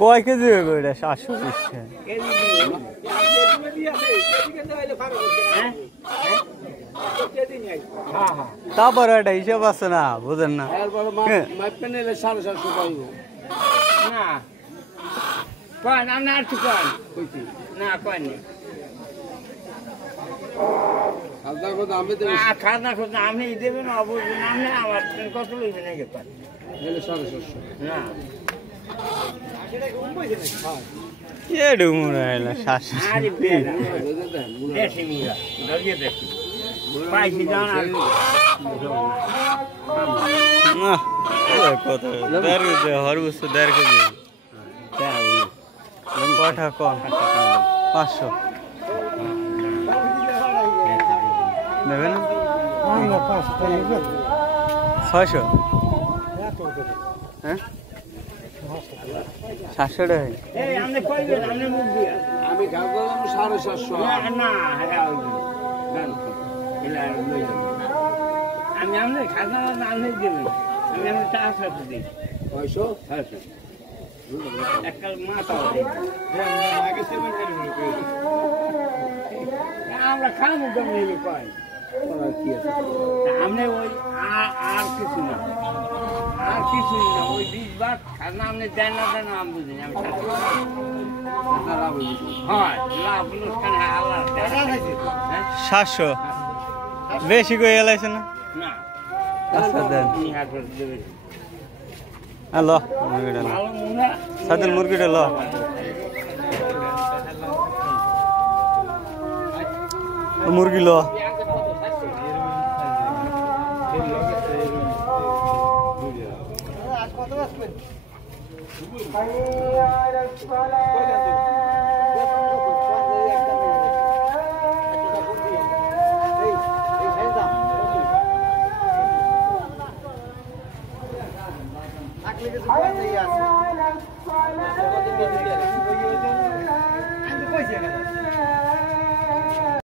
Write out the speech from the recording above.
কয় কেজি হবে এটা? 720 তারপরে এটা হিসাব আছে না, বুঝেন না? খাজনা খোঁজনা আপনি দেবেন অবশ্যই, আপনি আমার কত লইবেন না এ ডুমুরা এলা 720 কত হর বস্তু 1.5 কেজি কটা কম 500 নেবে না 600 হ্যাঁ 700 টাকা আমি খাওয়ালাম 750 আমি আপনি খাজনা আনলে দেবেন, আমি আপনি টাকা দিই 600 একটা মাথা আমরা খাবো কম নেবে পাই আপনি ওই আর কিছু না, আর কিছুই না, ওই 20 বার খাজনা আপনি দেন না দেন আমি বুঝিনি, আমি হয় লাভ লোকসান আল্লাহ 700 বেশি করে এলাইছে না? না আচ্ছা দেন হ্যালো মুরগিটা লো সাদের মুরগিটা লো মুরগি লো